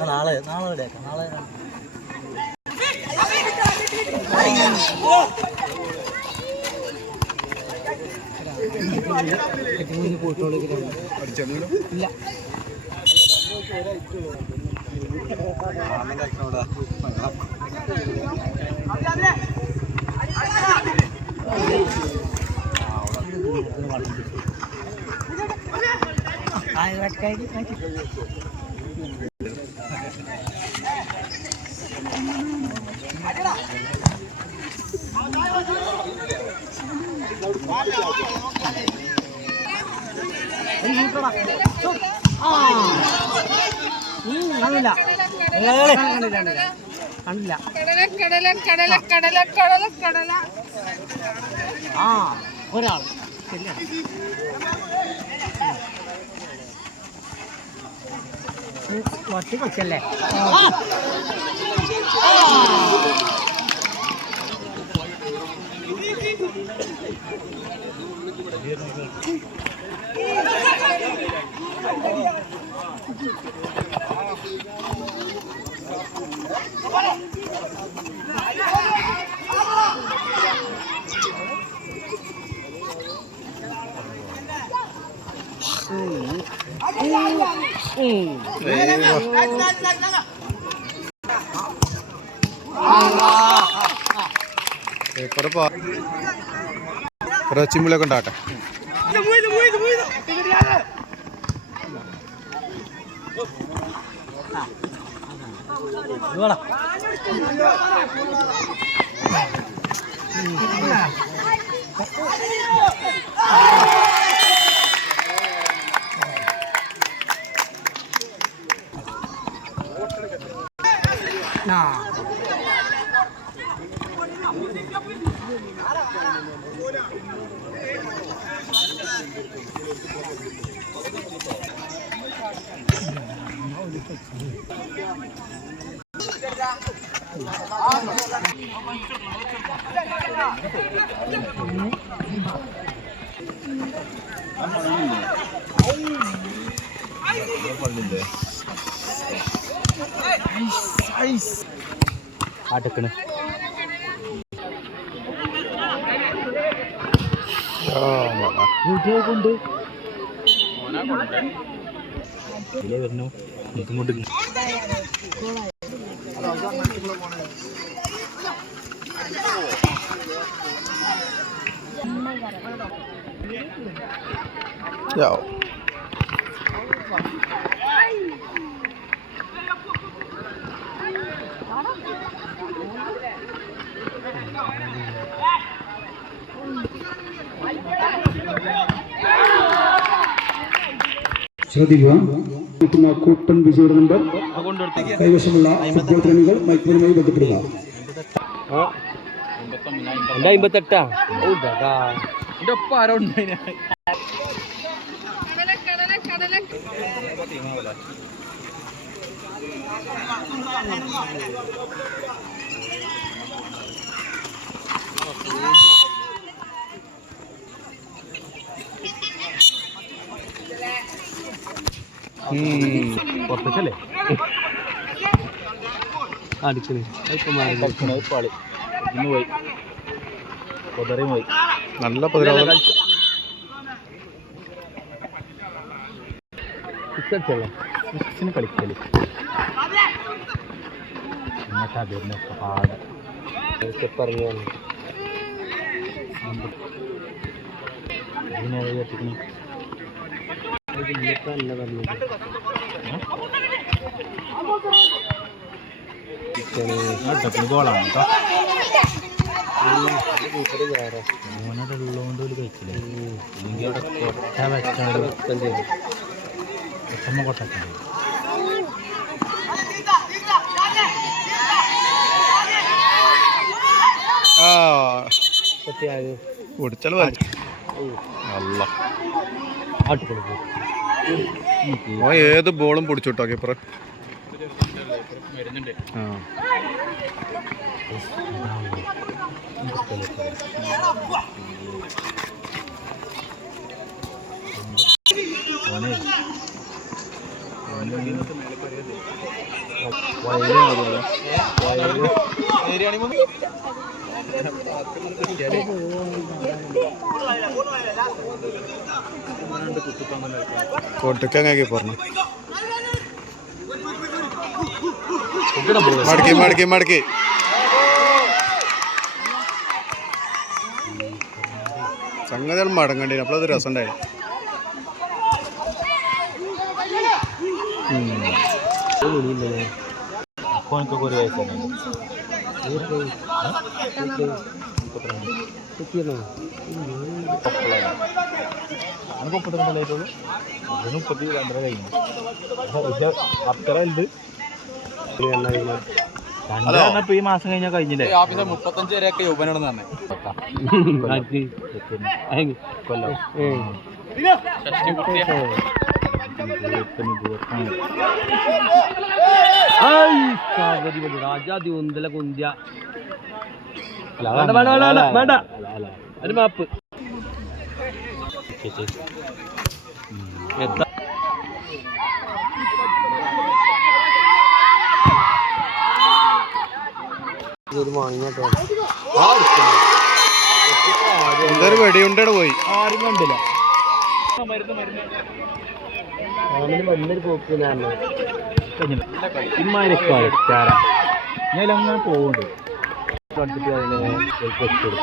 നാളെ നാളെ നാളെ ഇല്ല കണ്ടില്ല ആ ഒരാൾ ഒറ്റ കൊച്ചല്ലേ ചിമ്മിളൊക്കെ ഉണ്ടാകട്ടെ. അടുക്കണ് കൊണ്ട് ഇതിലേ വരുന്നു ബുദ്ധിമുട്ട്. ശ്രദ്ധിക്കുക. കൂപ്പൺ വിജയുടെ നമ്പർ കൈവശമുള്ള ഫുട്ബോൾ പ്രേമികൾ മൈക്രോനുമായി ബന്ധപ്പെടുക. 58 ആരോ പുറത്തേക്കല്ലേ അടിക്കണേ പാളി ഇന്ന് പോയി പൊതറിയും പോയി നല്ല പ്രതിരോധം. കളിക്കല് എന്നിട്ടാ വരുന്ന പാട് പറഞ്ഞു ഗോളാണ് കേട്ടോ. ഓനതുള്ളതുകൊണ്ട് ഒരു കഴിച്ചില്ല. ഇല്ലെങ്കിൽ അവിടെ കൊട്ട വെച്ചാൽ വിഷമ കൊട്ടൊക്കെ കുടിച്ചാൽ അല്ല ഏത് ബോളും പിടിച്ചുട്ടോ കീപ്പർ. കൊട്ടിക്കങ്ങ കീപ്പറിന് മടക്കി മടക്കി മടക്കി സംഗതികൾ മടങ്ങണ്ടി. അപ്പോഴത് രസം ഉണ്ടായി. അപ്പോഴൊക്കെ ഒരു വയസ്സാണ്. മുപ്പത്തിരണ്ടായിട്ടുള്ളൂ. അതിന് 32 കഴിഞ്ഞു. അത്ര ഉണ്ട്. ഇപ്പൊ ഈ മാസം കഴിഞ്ഞാൽ കഴിഞ്ഞില്ലേ? 35 വരെയൊക്കെ യൗവനാണെന്ന് തന്നെ കൊല്ലം. രാജാതി ഒന്തല കുന്ത്യ വേണ്ട ഒരു മാപ്പ് എന്തൊരു വെടിയുണ്ടോ പോയി. ആരും കണ്ടില്ല. വന്നൊരു പോക്ക് ഇമ്മാരക്കാര ഞാൻ അങ്ങനെ പോകുന്നുണ്ട്. കണ്ടിട്ട് അതിനെ കൊടുക്കും.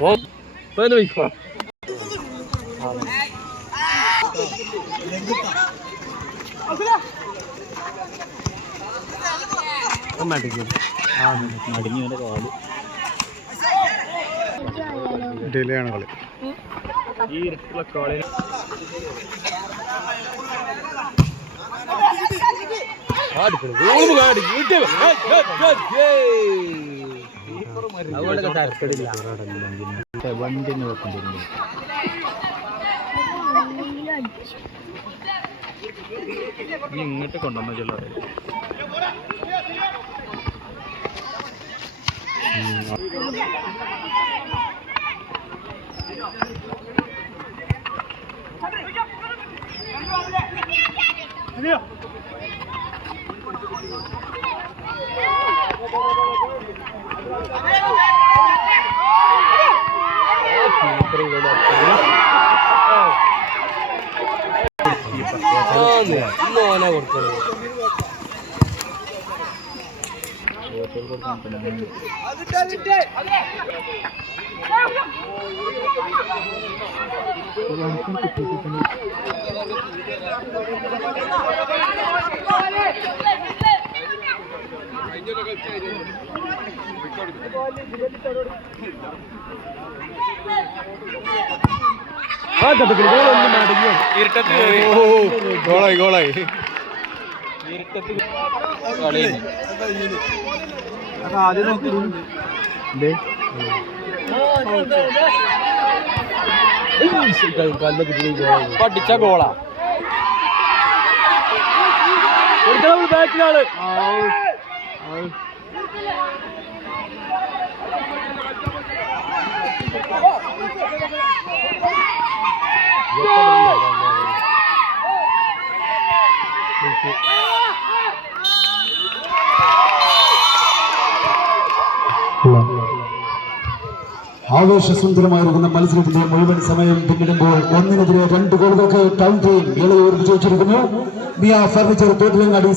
ഓ പോയിക്കോ. മടിഞ്ഞവൻ്റെ കാല് ഡിലേ ആണ് കളി. ഈ ഇരുട്ടുള്ള കളി വണ്ടി നോക്കണ്ടിരുന്നു. ഇങ്ങോട്ട് കൊണ്ടുവന്ന ചെല്ലാറ് കൊടുക്കുന്നത് ഗോളായി ഗോളായി ആദ്യം നോക്കി പഠിച്ച ഗോളാ ബാക്കിലാണ് ആവേശസുന്ദരമായിരിക്കുന്ന മത്സരത്തിന്റെ മുഴുവൻ സമയം പിന്നിടുമ്പോൾ 1-2 ഗോളുകൾക്ക് ടൗൺ ടീം ഇളയൂർ വിജയിച്ചിരിക്കുന്നു. Mia furniture Thottilangadi